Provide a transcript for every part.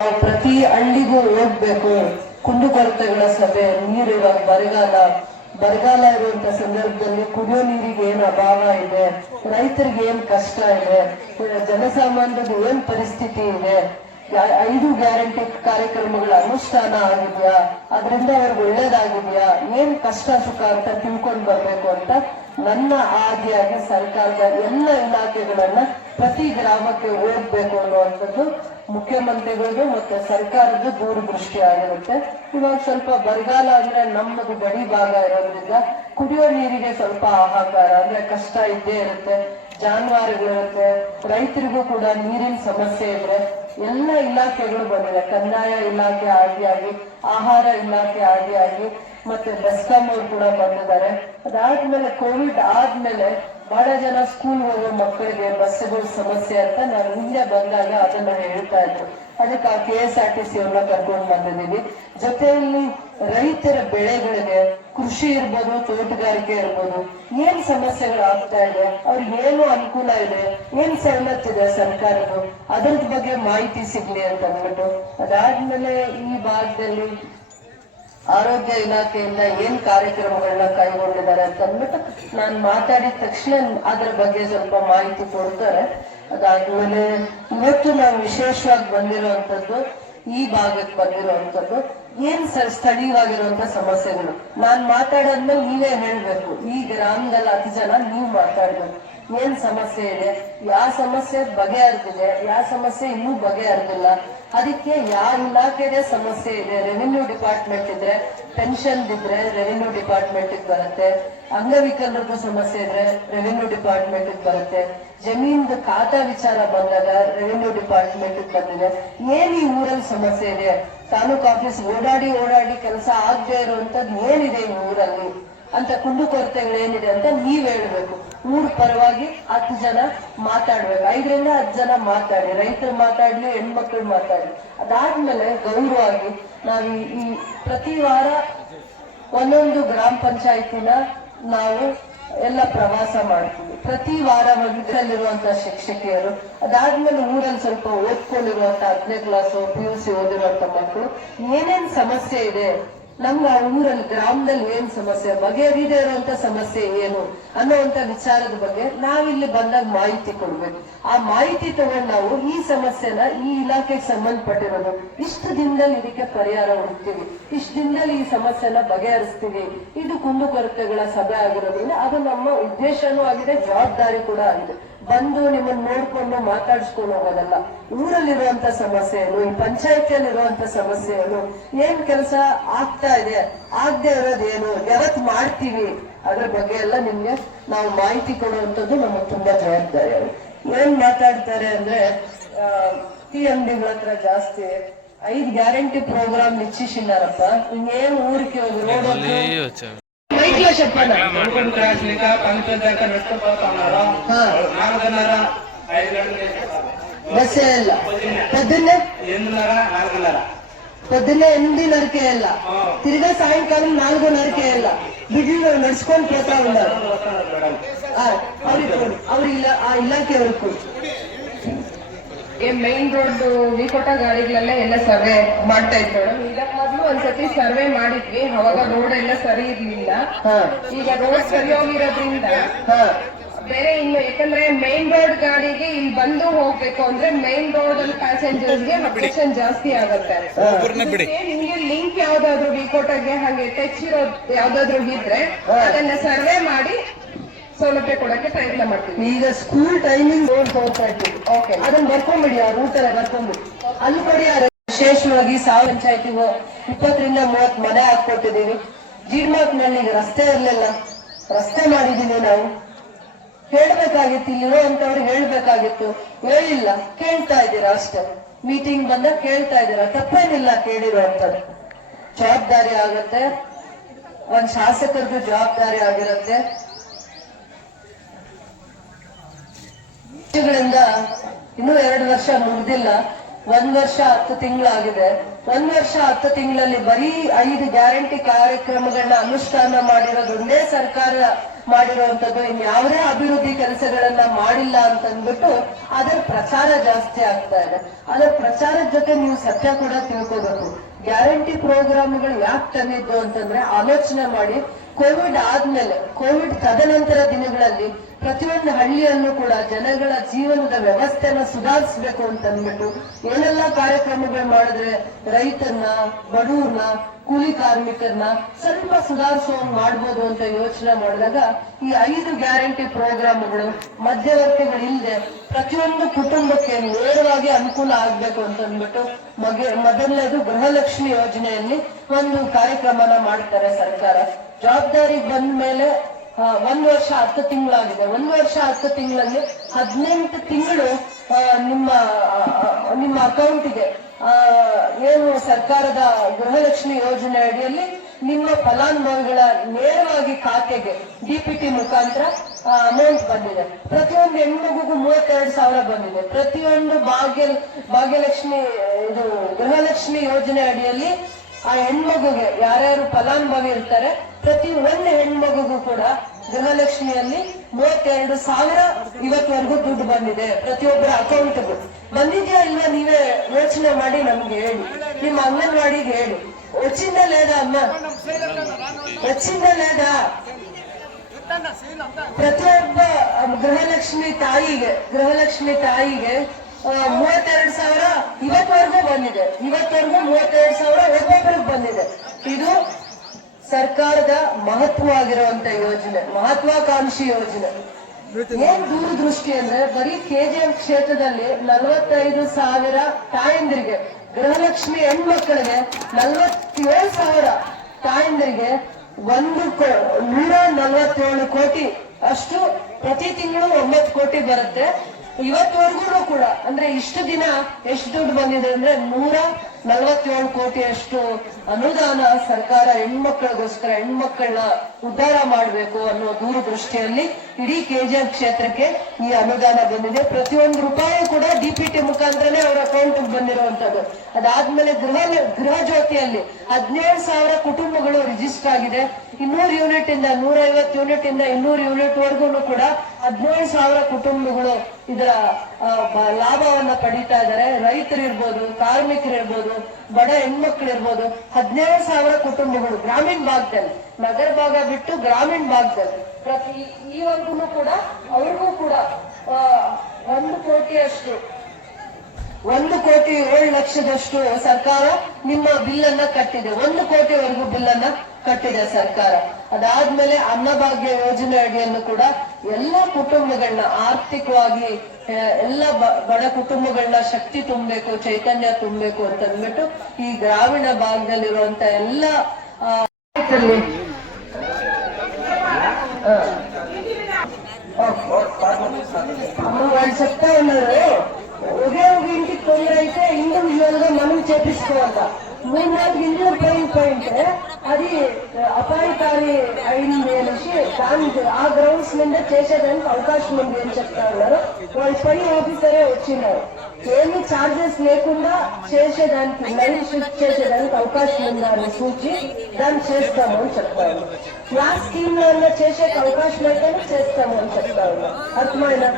ಪ್ರತಿ ಹಳ್ಳಿಗೂ ಹೋಗ್ಬೇಕು. ಕುಂದುಕೊರತೆಗಳ ಸಭೆ, ನೀರಿರ ಬರಗಾಲ. ಬರಗಾಲ ಇರುವಂತ ಸಂದರ್ಭದಲ್ಲಿ ಕುಡಿಯೋ ನೀರಿಗೆ ಏನ್ ಅಭಾವ ಇದೆ? ರೈತರಿಗೆ ಏನ್ ಕಷ್ಟ ಇದೆ? ಜನಸಾಮಾನ್ಯದ ಏನ್ ಪರಿಸ್ಥಿತಿ ಇದೆ? ಐದು ಗ್ಯಾರಂಟಿ ಕಾರ್ಯಕ್ರಮಗಳ ಅನುಷ್ಠಾನ ಆಗಿದ್ಯಾ? ಅದರಿಂದ ಅವ್ರಿಗೆ ಒಳ್ಳೇದಾಗಿದ್ಯಾ? ಏನ್ ಕಷ್ಟ ಸುಖ ಅಂತ ತಿಳ್ಕೊಂಡ್ ಬರ್ಬೇಕು ಅಂತ ನನ್ನ ಆದಿಯಾಗಿ ಸರ್ಕಾರದ ಎಲ್ಲ ಇಲಾಖೆಗಳನ್ನ ಪ್ರತಿ ಗ್ರಾಮಕ್ಕೆ ಹೋಗ್ಬೇಕು ಅನ್ನುವಂಥದ್ದು ಮುಖ್ಯಮಂತ್ರಿಗಳದು ಮತ್ತೆ ಸರ್ಕಾರದ ದೂರದೃಷ್ಟಿ ಆಗಿರುತ್ತೆ. ಇವಾಗ ಸ್ವಲ್ಪ ಬರಗಾಲ ಅಂದ್ರೆ ನಮ್ಮದು ಗಡಿ ಭಾಗ ಇರೋದ್ರಿಂದ ಕುಡಿಯೋ ನೀರಿಗೆ ಸ್ವಲ್ಪ ಹಾಹಾಕಾರ ಅಂದ್ರೆ ಕಷ್ಟ ಇದ್ದೇ ಇರುತ್ತೆ. ಜಾನುವಾರುಗಳಿರುತ್ತೆ ರೈತರಿಗೂ ಕೂಡ ನೀರಿನ ಸಮಸ್ಯೆ ಇದ್ರೆ ಎಲ್ಲ ಇಲಾಖೆಗಳು ಬಂದಿದೆ ಕಂದಾಯ ಇಲಾಖೆ ಆಗಿ ಆಹಾರ ಇಲಾಖೆ ಆಗಿ ಮತ್ತೆ ಬೆಸ್ಕಾಂ ಅವರು ಕೂಡ ಬಂದಿದ್ದಾರೆ. ಅದಾದ್ಮೇಲೆ ಕೋವಿಡ್ ಆದ್ಮೇಲೆ ಬಹಳ ಜನ ಸ್ಕೂಲ್ ಹೋಗೋ ಮಕ್ಕಳಿಗೆ ಬಸ್ಸುಗಳ ಸಮಸ್ಯೆ ಅಂತ ನಾನು ಹಿಂದೆ ಬಂದಾಗ ಅದನ್ನ ಹೇಳ್ತಾ ಇದ್ರು. ಅದಕ್ಕೆ ಆ K S R T C ಅವ್ರನ್ನ ಕರ್ಕೊಂಡು ಬಂದಿದ್ದೀವಿ ಜೊತೆಯಲ್ಲಿ ರೈತರ ಬೆಳೆಗಳಿಗೆ ಕೃಷಿ ಇರ್ಬೋದು, ತೋಟಗಾರಿಕೆ ಇರ್ಬೋದು, ಏನ್ ಸಮಸ್ಯೆಗಳು ಆಗ್ತಾ ಇದೆ, ಅವ್ರಿಗೆ ಏನು ಅನುಕೂಲ ಇದೆ, ಏನ್ ಸವಲತ್ತಿದೆ ಸರ್ಕಾರದ್ದು, ಅದರದ ಬಗ್ಗೆ ಮಾಹಿತಿ ಸಿಗ್ಲಿ ಅಂತ ಅಂದ್ಬಿಟ್ಟು ಅದಾದ್ಮೇಲೆ ಈ ಭಾಗದಲ್ಲಿ ಆರೋಗ್ಯ ಇಲಾಖೆಯಿಂದ ಏನ್ ಕಾರ್ಯಕ್ರಮಗಳನ್ನ ಕೈಗೊಂಡಿದ್ದಾರೆ ಅಂತ ಅಂದ್ಬಿಟ್ಟು ನಾನು ಮಾತಾಡಿದ ತಕ್ಷಣ ಅದ್ರ ಬಗ್ಗೆ ಸ್ವಲ್ಪ ಮಾಹಿತಿ ಕೊಡ್ತಾರೆ. ಅದಾದ್ಮೇಲೆ ಇವತ್ತು ನಾವು ವಿಶೇಷವಾಗಿ ಬಂದಿರುವಂತದ್ದು ಈ ಭಾಗಕ್ಕೆ ಬಂದಿರುವಂತದ್ದು ಏನ್ ಸ- ಸ್ಥಳೀಯವಾಗಿರುವಂತ ಸಮಸ್ಯೆಗಳು. ನಾನ್ ಮಾತಾಡೋದ್ಮೇಲೆ ನೀವೇ ಹೇಳ್ಬೇಕು. ಈ ಗ್ರಾಮದಲ್ಲಿ ಅತಿ ಜನ ನೀವು ಮಾತಾಡ್ಬೇಕು. ಏನ್ ಸಮಸ್ಯೆ ಇದೆ? ಯಾವ ಸಮಸ್ಯೆ ಬಗೆಹರಿದಿದೆ ಯಾವ ಸಮಸ್ಯೆ ಇನ್ನೂ ಬಗೆಹರಿದಿಲ್ಲ. ಅದಕ್ಕೆ ಯಾವ ಇಲಾಖೆಗೆ ಸಮಸ್ಯೆ ಇದೆ? ರೆವಿನ್ಯೂ ಡಿಪಾರ್ಟ್ಮೆಂಟ್ ಇದ್ರೆ ಪೆನ್ಷನ್ ಇದ್ರೆ ರೆವಿನ್ಯೂ ಡಿಪಾರ್ಟ್ಮೆಂಟ್ ಬರುತ್ತೆ. ಅಂಗವಿಕಲರಿಗೂ ಸಮಸ್ಯೆ ಇದ್ರೆ ರೆವಿನ್ಯೂ ಡಿಪಾರ್ಟ್ಮೆಂಟ್ ಬರುತ್ತೆ. ಜಮೀನ್ ಖಾತಾ ವಿಚಾರ ಬಂದಾಗ ರೆವಿನ್ಯೂ ಡಿಪಾರ್ಟ್ಮೆಂಟ್ ಬಂದಿದೆ. ಏನ್ ಈ ಊರಲ್ಲಿ ಸಮಸ್ಯೆ ಇದೆ? ತಾಲೂಕ್ ಆಫೀಸ್ ಓಡಾಡಿ ಓಡಾಡಿ ಕೆಲಸ ಆಗದೆ ಇರುವಂತದ್ದು ಏನಿದೆ ಈ ಊರಲ್ಲಿ? ಅಂತ ಕುಂದುಕೊರತೆಗಳು ಏನಿದೆ ಅಂತ ನೀವ್ ಹೇಳ್ಬೇಕು. ಊರ್ ಪರವಾಗಿ ಹತ್ತು ಜನ ಮಾತಾಡ್ಬೇಕು. ಐದರಿಂದ ಹತ್ತು ಜನ ಮಾತಾಡಿ. ರೈತರು ಮಾತಾಡ್ಲಿ, ಹೆಣ್ಮಕ್ಳು ಮಾತಾಡ್ಲಿ. ಅದಾದ್ಮೇಲೆ ಗೌರವವಾಗಿ ನಾವ್ ಈ- ಪ್ರತಿ ವಾರ ಒಂದೊಂದು ಗ್ರಾಮ ಪಂಚಾಯತಿನ ನಾವು ಎಲ್ಲ ಪ್ರವಾಸ ಮಾಡ್ತೀವಿ. ಪ್ರತಿ ವಾರ ಇದರಲ್ಲಿರುವಂತ ಶಿಕ್ಷಕಿಯರು, ಅದಾದ್ಮೇಲೆ ಊರಲ್ಲಿ ಸ್ವಲ್ಪ ಓದ್ಕೊಂಡಿರುವಂತ ಹತ್ತನೇ ಕ್ಲಾಸು ಪಿ ಯು ಸಿ ಓದಿರುವಂತ ಮಕ್ಕಳು, ಏನೇನ್ ಸಮಸ್ಯೆ ಇದೆ ನಮ್ಗೆ ಆ ಊರಲ್ಲಿ ಗ್ರಾಮದಲ್ಲಿ ಏನ್ ಸಮಸ್ಯೆ? ಬಗೆಹರಿದೇ ಇರುವಂತ ಸಮಸ್ಯೆ ಏನು ಅನ್ನುವಂತ ವಿಚಾರದ ಬಗ್ಗೆ ನಾವಿಲ್ಲಿ ಬಂದಾಗ ಮಾಹಿತಿ ಕೊಡ್ಬೇಕು. ಆ ಮಾಹಿತಿ ತಗೊಂಡು ನಾವು ಈ ಸಮಸ್ಯೆನ ಈ ಇಲಾಖೆಗೆ ಸಂಬಂಧಪಟ್ಟಿರೋದು. ಇಷ್ಟು ದಿನದಲ್ಲಿ ಇದಕ್ಕೆ ಪರಿಹಾರ ಹುಡುಕ್ತೀವಿ. ಇಷ್ಟು ದಿನದಲ್ಲಿ ಈ ಸಮಸ್ಯೆನ ಬಗೆಹರಿಸ್ತೀವಿ. ಇದು ಕುಂದುಕೊರತೆಗಳ ಸಭೆ ಆಗಿರೋದ್ರಿಂದ ಅದು ನಮ್ಮ ಉದ್ದೇಶನೂ ಆಗಿದೆ, ಜವಾಬ್ದಾರಿ ಕೂಡ ಆಗಿದೆ. ಬಂದು ನಿಮ್ಮನ್ನ ನೋಡ್ಕೊಂಡು ಮಾತಾಡಿಸ್ಕೊಂಡು ಹೋಗೋದಲ್ಲ. ಊರಲ್ಲಿರುವಂತ ಸಮಸ್ಯೆ ಏನು ಈ ಪಂಚಾಯತಿಯಲ್ಲಿ ಇರುವಂತ ಸಮಸ್ಯೆ ಏನು ಏನ್ ಕೆಲಸ ಆಗ್ತಾ ಇದೆ ಆಗದೆ ಇರೋದೇನು ಯಾವತ್ ಮಾಡ್ತೀವಿ ಅದ್ರ ಬಗ್ಗೆ ಎಲ್ಲ ನಿಮ್ಗೆ ನಾವು ಮಾಹಿತಿ ಕೊಡುವಂತದ್ದು ನಮಗೆ ತುಂಬಾ ಜವಾಬ್ದಾರಿ ಅವರು ಏನ್ ಮಾತಾಡ್ತಾರೆ ಅಂದ್ರೆ ಟೀ ಅಂಗಡಿಗಳ ಹತ್ರ ಜಾಸ್ತಿ ಐದ್ ಗ್ಯಾರಂಟಿ ಪ್ರೋಗ್ರಾಮ್ ನಿಶ್ಚಿಸಿದಾರಪ್ಪ ಇನ್ನೇನ್ ಊರಿಗೆ ಹೋಗಿ ರೋಡ್ ಮೈಕ್ಲ చెప్పాను అనుకున్న రాసినాక పంచదాక నష్టపోతున్నారు ಹಾ నాలుగున్నర ఐదు గంటలు ಬಸ್ಸೇ ಇಲ್ಲ పొద్దున్నే ఎనిమిదిన్నర నాలుగున్నర పొద్దున్నే ఎనిమిదిన్నరకే వెళ్ళా తిరిగా సాయంకాలం నాలుగున్నరకే వెళ్ళా బిడ్డలు నడుచుకొని పోతా ఉన్నారు వస్తున్నారు మేడం ఆ, ಅವ್ರಿಗೆ ಕೊಡು. ಅವ್ರ ಇಲ್ಲ ಆ ಇಲಾಖೆಯವ್ರಿಗೆ ಕೊಡು. ಈ ಮೈನ್ ರೋಡ್ ವಿಕೋಟ ಗಾಡಿಗಳೆಲ್ಲ ಎಲ್ಲ ಸರ್ವೆ ಮಾಡ್ತಾ ಇದ್ರು ಇದಕ್ ಮೊದ್ಲು ಒಂದ್ಸತಿ ಸರ್ವೆ ಮಾಡಿದ್ವಿ. ಅವಾಗ ರೋಡ್ ಎಲ್ಲ ಸರಿ ಇರ್ಲಿಲ್ಲ. ಈಗ ರೋಡ್ ಸರಿ ಹೋಗಿರೋದ್ರಿಂದ ಬೇರೆ ಇನ್ನು ಯಾಕಂದ್ರೆ ಮೈನ್ ರೋಡ್ ಗಾಡಿಗೆ ಇಲ್ಲಿ ಬಂದು ಹೋಗ್ಬೇಕು ಅಂದ್ರೆ ಮೈನ್ ರೋಡ್ ಅಲ್ಲಿ ಪ್ಯಾಸೆಂಜರ್ಸ್ಗೆ ಲೊಕೇಶನ್ ಜಾಸ್ತಿ ಆಗುತ್ತೆ. ನಿಮ್ಗೆ ಲಿಂಕ್ ಯಾವ್ದಾದ್ರು ವಿಕೋಟಗೆ ಹಾಗೆ ಟಚ್ ಇರೋ ಯಾವ್ದಾದ್ರು ಇದ್ರೆ ಅದನ್ನ ಸರ್ವೆ ಮಾಡಿ ಸೌಲಭ್ಯ ಕೊಡಕ್ಕೆ ಪ್ರಯತ್ನ ಮಾಡ್ತೀವಿ. ಈಗ ಸ್ಕೂಲ್ ಟೈಮಿಂಗ್ ರೋಡ್ ಹೋಗ್ತಾ ಇದ್ದೀವಿ ಓಕೆ ಅದನ್ನ ಬರ್ಕೊಂಬಿಡಿ ಆ ರೂಟ್ ಅಲ್ಲ ಬರ್ಕೊಂಬಿಡಿ. ಅಲ್ಲಿ ಕೊಡಿ ಆ ವಿಶೇಷವಾಗಿ ಸಾವಿರ ಪಂಚಾಯತಿಗೂ ಇಪ್ಪತ್ತರಿಂದ ಮೂವತ್ ಮನೆ ಹಾಕೊಟ್ಟಿದೀವಿ ಜೀಡ್ಮಾಕ್ನಲ್ಲಿ ಈಗ ರಸ್ತೆ ಇರ್ಲಿಲ್ಲ. ರಸ್ತೆ ಮಾಡಿದೀವಿ ನಾವು. ಹೇಳ್ಬೇಕಾಗಿತ್ತು ಇಲ್ಲಿರುವಂತವ್ರು ಹೇಳ್ಬೇಕಾಗಿತ್ತು. ಹೇಳಿಲ್ಲ ಕೇಳ್ತಾ ಇದ್ದೀರಾ ಅಷ್ಟೇ. ಮೀಟಿಂಗ್ ಬಂದಾಗ ಕೇಳ್ತಾ ಇದ್ದೀರಾ? ತಪ್ಪೇನಿಲ್ಲ ಕೇಳಿರುವಂತದ್ದು ಜವಾಬ್ದಾರಿ ಆಗತ್ತೆ. ಒಂದ್ ಶಾಸಕರದ್ದು ಜವಾಬ್ದಾರಿ ಆಗಿರುತ್ತೆ. ಇನ್ನೂ ಎರಡು ವರ್ಷ ಮುಗಿದಿಲ್ಲ. ಒಂದ್ ವರ್ಷ ಹತ್ತು ತಿಂಗಳಾಗಿದೆ. ಒಂದ್ ವರ್ಷ ಹತ್ತು ತಿಂಗಳಲ್ಲಿ ಬರೀ ಐದು ಗ್ಯಾರಂಟಿ ಕಾರ್ಯಕ್ರಮಗಳನ್ನ ಅನುಷ್ಠಾನ ಮಾಡಿರೋದೊಂದೇ ಸರ್ಕಾರ ಮಾಡಿರುವಂತದ್ದು ಇನ್ ಯಾವುದೇ ಅಭಿವೃದ್ಧಿ ಕೆಲಸಗಳನ್ನ ಮಾಡಿಲ್ಲ ಅಂತ ಅಂದ್ಬಿಟ್ಟು ಅದರ ಪ್ರಚಾರ ಜಾಸ್ತಿ ಆಗ್ತಾ ಇದೆ. ಅದರ ಪ್ರಚಾರದ ಜೊತೆ ನೀವು ಸತ್ಯ ಕೂಡ ತಿಳ್ಕೋಬೇಕು. ಗ್ಯಾರಂಟಿ ಪ್ರೋಗ್ರಾಮ್ಗಳು ಯಾಕೆ ತಂದಿದ್ದು ಅಂತಂದ್ರೆ, ಆಲೋಚನೆ ಮಾಡಿ. ಕೋವಿಡ್ ಆದ್ಮೇಲೆ, ಕೋವಿಡ್ ತದನಂತರ ದಿನಗಳಲ್ಲಿ ಪ್ರತಿಯೊಂದು ಹಳ್ಳಿಯಲ್ಲೂ ಕೂಡ ಜನಗಳ ಜೀವನದ ವ್ಯವಸ್ಥೆನ ಸುಧಾರಿಸಬೇಕು ಅಂತ ಅಂದ್ಬಿಟ್ಟು ಏನೆಲ್ಲ ಕಾರ್ಯಕ್ರಮಗಳು ಮಾಡಿದ್ರೆ ರೈತರನ್ನ ಬಡವ್ರನ್ನ, ಕೂಲಿ ಕಾರ್ಮಿಕರನ್ನ ಸ್ವಲ್ಪ ಸುಧಾರಿಸುವಂಗ್ ಮಾಡ್ಬೋದು ಅಂತ ಯೋಚನೆ ಮಾಡಿದಾಗ ಈ ಐದು ಗ್ಯಾರಂಟಿ ಪ್ರೋಗ್ರಾಮ್ಗಳು ಮಧ್ಯವರ್ತಿಗಳಿಲ್ಲದೆ ಪ್ರತಿಯೊಂದು ಕುಟುಂಬಕ್ಕೆ ನೇರವಾಗಿ ಅನುಕೂಲ ಆಗ್ಬೇಕು ಅಂತ ಅಂದ್ಬಿಟ್ಟು ಮಗ, ಮೊದಲನೇದು ಗೃಹಲಕ್ಷ್ಮಿ ಯೋಜನೆಯಲ್ಲಿ ಒಂದು ಕಾರ್ಯಕ್ರಮನ ಮಾಡ್ತಾರೆ ಸರ್ಕಾರ. ಜವಾಬ್ದಾರಿ ಬಂದ ಮೇಲೆ ಒಂದ್ ವರ್ಷ ಹತ್ತು ತಿಂಗಳಾಗಿದೆ. ಒಂದ್ ವರ್ಷ ಹತ್ತು ತಿಂಗಳಲ್ಲಿ ಹದಿನೆಂಟು ತಿಂಗಳು ನಿಮ್ಮ ನಿಮ್ಮ ಅಕೌಂಟಿಗೆ ಏನು ಸರ್ಕಾರದ ಗೃಹಲಕ್ಷ್ಮಿ ಯೋಜನೆ ಅಡಿಯಲ್ಲಿ ನಿಮ್ಮ ಫಲಾನುಭವಿಗಳ ನೇರವಾಗಿ ಖಾತೆಗೆ ಡಿಪಿಟಿ ಮುಖಾಂತರ ಅಮೌಂಟ್ ಬಂದಿದೆ. ಪ್ರತಿಯೊಂದು ಹೆಣ್ಮಗುಗೂ ಮೂವತ್ತೆರಡು ಸಾವಿರ ಬಂದಿದೆ. ಪ್ರತಿಯೊಂದು ಭಾಗ್ಯ, ಭಾಗ್ಯಲಕ್ಷ್ಮಿ, ಇದು ಗೃಹಲಕ್ಷ್ಮಿ ಯೋಜನೆ ಅಡಿಯಲ್ಲಿ ಆ ಹೆಣ್ಮಗುಗೆ ಯಾರ್ಯಾರು ಫಲಾನುಭವಿ ಇರ್ತಾರೆ ಪ್ರತಿ ಒಂದು ಹೆಣ್ಮಗುಗೂ ಕೂಡ ಗೃಹಲಕ್ಷ್ಮಿಯಲ್ಲಿ ಮೂವತ್ತೆರಡು ಸಾವಿರ ಇವತ್ತವರೆಗೂ ದುಡ್ಡು ಬಂದಿದೆ ಪ್ರತಿಯೊಬ್ಬರ ಅಕೌಂಟ್ಗೂ ಬಂದಿದ್ಯಾ ಇಲ್ವಾ ನೀವೇ ಯೋಚನೆ ಮಾಡಿ ನಮ್ಗೆ ಹೇಳಿ ನಿಮ್ಮ ಅಂಗನವಾಡಿಗೆ ಹೇಳಿ వచ్చిందా లేదా అమ్మ వచ్చిందా లేదా ಪ್ರತಿಯೊಬ್ಬ ಗೃಹಲಕ್ಷ್ಮಿ ತಾಯಿಗೆ ಗೃಹಲಕ್ಷ್ಮಿ ತಾಯಿಗೆ ಆ, ಮೂವತ್ತೆರಡು ಸಾವಿರ ಇವತ್ತವರೆಗೂ ಬಂದಿದೆ. ಇವತ್ತವರೆಗೂ ಮೂವತ್ತೆರಡು ಸಾವಿರ ಒಬ್ಬೊಬ್ಬರಿಗೆ ಬಂದಿದೆ. ಇದು ಸರ್ಕಾರದ ಮಹತ್ವವಾಗಿರುವಂತ ಯೋಜನೆ, ಮಹತ್ವಾಕಾಂಕ್ಷಿ ಯೋಜನೆ. ಏನ್ ದೂರದೃಷ್ಟಿ ಅಂದ್ರೆ ಬರೀ ಕೆಜಿಎಫ್ ಕ್ಷೇತ್ರದಲ್ಲಿ ನಲವತ್ತೈದು ಸಾವಿರ ತಾಯಂದಿರಿಗೆ, ಗೃಹಲಕ್ಷ್ಮಿ ಹೆಣ್ಮಕ್ಳಿಗೆ ನಲವತ್ತೇಳು ಸಾವಿರ ತಾಯಂದಿರಿಗೆ ಒಂದು ನೂರ ನಲವತ್ತೇಳು ಕೋಟಿ ಅಷ್ಟು ಪ್ರತಿ ತಿಂಗಳು ಒಂಬತ್ತು ಕೋಟಿ ಬರುತ್ತೆ. ಇವತ್ತವರೆಗೂ ಕೂಡ, ಅಂದ್ರೆ ಇಷ್ಟು ದಿನ ಎಷ್ಟು ದುಡ್ಡು ಬಂದಿದೆ ಅಂದ್ರೆ ನೂರ ನಲವತ್ತೇಳು ಕೋಟಿ ಅಷ್ಟು ಅನುದಾನ ಸರ್ಕಾರ ಹೆಣ್ಮಕ್ಳಿಗೋಸ್ಕರ ಹೆಣ್ಮಕ್ಳನ್ನ ಉದ್ಧಾರ ಮಾಡಬೇಕು ಅನ್ನೋ ದೂರದೃಷ್ಟಿಯಲ್ಲಿ ಇಡೀ ಕೆಜಿಎಫ್ ಕ್ಷೇತ್ರಕ್ಕೆ ಈ ಅನುದಾನ ಬಂದಿದೆ. ಪ್ರತಿಯೊಂದು ರೂಪಾಯಿ ಕೂಡ ಡಿಪಿಟಿ ಮುಖಾಂತರನೇ ಅವ್ರ ಅಕೌಂಟ್ ಬಂದಿರುವಂತದ್ದು ಅದಾದ್ಮೇಲೆ ಗೃಹ ಗೃಹ ಜ್ಯೋತಿಯಲ್ಲಿ ಹದಿನೇಳು ಸಾವಿರ ಕುಟುಂಬಗಳು ರಿಜಿಸ್ಟರ್ ಆಗಿದೆ. ಇನ್ನೂರು ಯೂನಿಟ್ ಇಂದ ನೂರ ಐವತ್ತು ಯೂನಿಟ್ ಇಂದ ಇನ್ನೂರು ಯೂನಿಟ್ ವರ್ಗೂ ಕೂಡ ಹದಿನೇಳು ಸಾವಿರ ಕುಟುಂಬಗಳು ಇದರ ಲಾಭವನ್ನ ಪಡಿತಾ ಇದ್ದಾರೆ ರೈತರು ಇರ್ಬೋದು, ಕಾರ್ಮಿಕರು ಇರ್ಬೋದು, ಬಡ ಹೆಣ್ಮಕ್ಳು ಇರ್ಬೋದು ಹದಿನೇಳು ಸಾವಿರ ಕುಟುಂಬಗಳು ಗ್ರಾಮೀಣ ಭಾಗದಲ್ಲಿ, ನಗರ ಭಾಗ ಬಿಟ್ಟು ಗ್ರಾಮೀಣ ಭಾಗದಲ್ಲಿ. ಪ್ರತಿ ಈವರೆಗೂ ಕೂಡ, ಅವ್ರಿಗೂ ಕೂಡ ಒಂದು ಕೋಟಿಯಷ್ಟು, ಒಂದು ಕೋಟಿ ಏಳು ಲಕ್ಷದಷ್ಟು ಸರ್ಕಾರ ನಿಮ್ಮ ಬಿಲ್ಲನ್ನ ಕಟ್ಟಿದೆ. ಒಂದು ಕೋಟಿವರೆಗೂ ಬಿಲ್ಲನ್ನ ಕಟ್ಟಿದೆ ಸರ್ಕಾರ ಅದಾದ್ಮೇಲೆ ಅನ್ನಭಾಗ್ಯ ಯೋಜನೆ ಅಡಿಯನ್ನು ಕೂಡ ಎಲ್ಲ ಕುಟುಂಬಗಳನ್ನ ಆರ್ಥಿಕವಾಗಿ ಆ, ಎಲ್ಲ ಬ- ಬಡ ಕುಟುಂಬಗಳನ್ನ ಶಕ್ತಿ ತುಂಬಬೇಕು ಚೈತನ್ಯ ತುಂಬಬೇಕು ಅಂತ ಅಂದ್ಬಿಟ್ಟು ಈ ಗ್ರಾಮೀಣ ಭಾಗದಲ್ಲಿರುವಂತ ಎಲ್ಲ ಆ, ರೈತರಲ್ಲಿ అమ్మ వాళ్ళు చెప్తా ఉన్నారు ఒకే ఒక ఇంటికి తొమ్మిది అయితే ఇండివిజువల్ గా మనం చేపించుకోవాల మూడు నాలుగు ఇంట్లో పోయిన పోయింటే అది అపాయకారి అయింది అనేసి దాని ఆ గ్రౌండ్స్ మీద చేసేదానికి అవకాశం ఉంది అని చెప్తా ఉన్నారు వాళ్ళు పై ఆఫీసరే వచ్చినారు ఏమి చార్జెస్ లేకుండా చేసేదానికి లైన్ షిఫ్ట్ చేసేదానికి అవకాశం ఉందా అని సూచి దాన్ని చేస్తాము అని చెప్తా ఉన్నారు క్లాస్ స్కీమ్ లో ఉన్న చేసే అవకాశం అయితేనే చేస్తాము అని చెప్తా ఉన్నారు అర్థమైనా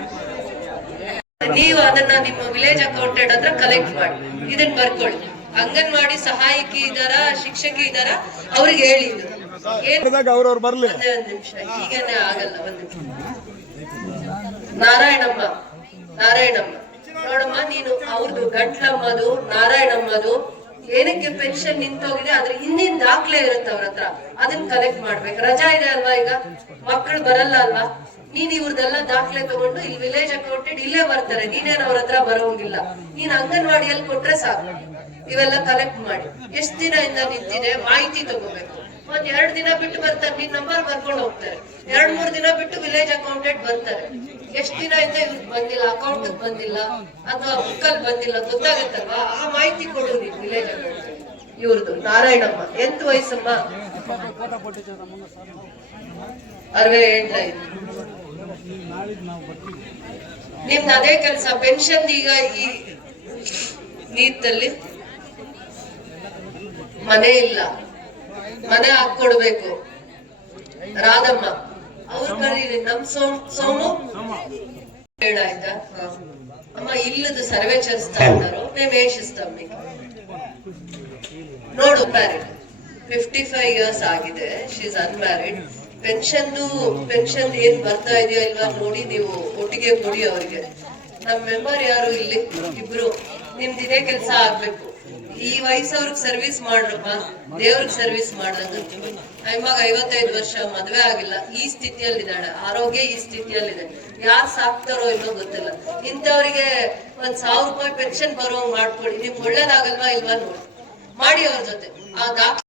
ನೀವು ಅದನ್ನ ನಿಮ್ಮ ವಿಲೇಜ್ ಅಕೌಂಟೆಂಟ್ ಹತ್ರ ಕಲೆಕ್ಟ್ ಮಾಡಿ ಇದನ್ನ ಬರ್ಕೊಳ್ಳಿ ಅಂಗನವಾಡಿ ಸಹಾಯಕಿ ಇದಾರ ಶಿಕ್ಷಕಿ ಇದಾರ? ಅವ್ರಿಗೆ ಹೇಳಿದ್ರು ಅವ್ರವ್ರು ಬರ್ಲಿ ನಿಮಿಷ. ಈಗನೇ ಆಗಲ್ಲ ಒಂದ್ ನಿಮಿಷ. ನಾರಾಯಣಮ್ಮ ನಾರಾಯಣಮ್ಮ. ನೋಡಮ್ಮ ನೀನು ಅವ್ರದ್ದು ಗಂಟ್ಲಮ್ಮದು ನಾರಾಯಣಮ್ಮದು. ಏನಕ್ಕೆ ಪೆನ್ಷನ್ ನಿಂತೋಗಿದೆ ಅದ್ರ ಹಿಂದಿನ ದಾಖಲೆ ಇರುತ್ತೆ ಅವ್ರ ಹತ್ರ. ಅದನ್ನ ಕಲೆಕ್ಟ್ ಮಾಡ್ಬೇಕು. ರಜಾ ಇದೆ ಅಲ್ವಾ ಈಗ? ಮಕ್ಕಳು ಬರಲ್ಲ ಅಲ್ವಾ? ನೀನ್ ಇವ್ರದೆಲ್ಲ ದಾಖಲೆ ತಗೊಂಡು ಇಲ್ಲಿ ವಿಲೇಜ್ ಅಕೌಂಟೆಂಟ್ ಇಲ್ಲೇ ಬರ್ತಾರೆ. ನೀನೇನ್ ಅವ್ರ ಹತ್ರ ಬರೋಂಗಿಲ್ಲ. ನೀನ್ ಅಂಗನವಾಡಿಯಲ್ಲಿ ಕೊಟ್ರೆ ಸಾಕು. ಇವೆಲ್ಲ ಕಲೆಕ್ಟ್ ಮಾಡಿ. ಎಷ್ಟ್ ದಿನ ಇಂದ ನಿಂತಿದೆ ಮಾಹಿತಿ ತಗೋಬೇಕು. ಒಂದ್ ಎರಡ್ ದಿನ ಬಿಟ್ಟು ಬರ್ತಾರೆ. ನಿನ್ ನಂಬರ್ ಬರ್ಕೊಂಡು ಹೋಗ್ತಾರೆ. ಎರಡ್ ಮೂರ್ ದಿನ ಬಿಟ್ಟು ವಿಲೇಜ್ ಅಕೌಂಟೆಂಟ್ ಬರ್ತಾರೆ. ಎಷ್ಟ್ ದಿನ ಇಂದ ಇವ್ರಿಗೆ ಬಂದಿಲ್ಲ ಅಕೌಂಟ್ ಬಂದಿಲ್ಲ, ಅಥವಾ ಬುಕ್ಕಲ್ ಬಂದಿಲ್ಲ ಗೊತ್ತಾಗತ್ತಲ್ವಾ? ಆ ಮಾಹಿತಿ ಕೊಡು ನೀನ್ ವಿಲೇಜ್ ಅಕೌಂಟೆಂಟ್ ಇವ್ರದ್ದು ನಾರಾಯಣಮ್ಮ ಎಂತ ವಯಸ್ಸಮ್ಮ ಅರವೇ ಎಂಟೈದು ನಿಮ್ದು ಅದೇ ಕೆಲಸ ಪೆನ್ಷನ್ ಈಗ ಈ ನೀರಲ್ಲಿ ಮನೆ ಇಲ್ಲ ಮನೆ ಹಾಕೊಡ್ಬೇಕು ರಾಧಮ್ಮ ಅವ್ರು ಕರೀರಿ ನಮ್ ಸೋಮ್ ಸೋಮು ಹೇಳಾಯ್ತಾ ಅಮ್ಮ ಇಲ್ಲದ ಸರ್ವೆ చేస్తా ఉన్నారు మేము వేసిస్తాం మీకు ನೋಡು ಮ್ಯಾರಿಡ್ ಫಿಫ್ಟಿ ಫೈವ್ ಇಯರ್ಸ್ ಆಗಿದೆ. ಶೀಸ್ ಅನ್ಮ್ಯಾರಿಡ್ ಪೆನ್ಷನ್ ಪೆನ್ಷನ್ ಏನ್ ಬರ್ತಾ ಇದೆಯೋ ಇಲ್ವಾ ನೋಡಿ ನೀವು ಒಟ್ಟಿಗೆ ಕೊಡಿ ಅವ್ರಿಗೆ. ನಮ್ ಮೆಂಬರ್ ಯಾರು ಇಲ್ಲಿ? ಇಬ್ರು. ನಿಮ್ದು ಇದೇ ಕೆಲಸ ಆಗ್ಬೇಕು. ಈ ವಯಸ್ಸವ್ರಿಗೆ ಸರ್ವಿಸ್ ಮಾಡ್ರಪ್ಪ. ದೇವ್ರಿಗೆ ಸರ್ವಿಸ್ ಮಾಡ್ದಂಗ. ಇವಾಗ ಐವತ್ತೈದು ವರ್ಷ ಮದ್ವೆ ಆಗಿಲ್ಲ. ಈ ಸ್ಥಿತಿಯಲ್ಲಿ ಸ್ಥಿತಿಯಲ್ಲಿದ್ದಾಳೆ. ಆರೋಗ್ಯ ಈ ಸ್ಥಿತಿಯಲ್ಲಿದೆ. ಯಾರು ಸಾಕ್ತಾರೋ ಇಲ್ಲೋ ಗೊತ್ತಿಲ್ಲ. ಇಂಥವ್ರಿಗೆ ಒಂದ್ ಸಾವಿರ ರೂಪಾಯಿ ಪೆನ್ಷನ್ ಬರೋ ಮಾಡ್ಕೊಡಿ ನಿಮ್ಗೆ ಒಳ್ಳೇದಾಗಲ್ವಾ ಇಲ್ವಾ ನೋಡಿ. ಮಾಡಿ ಅವ್ರ ಜೊತೆ. ಆ ದಾಖಲೆ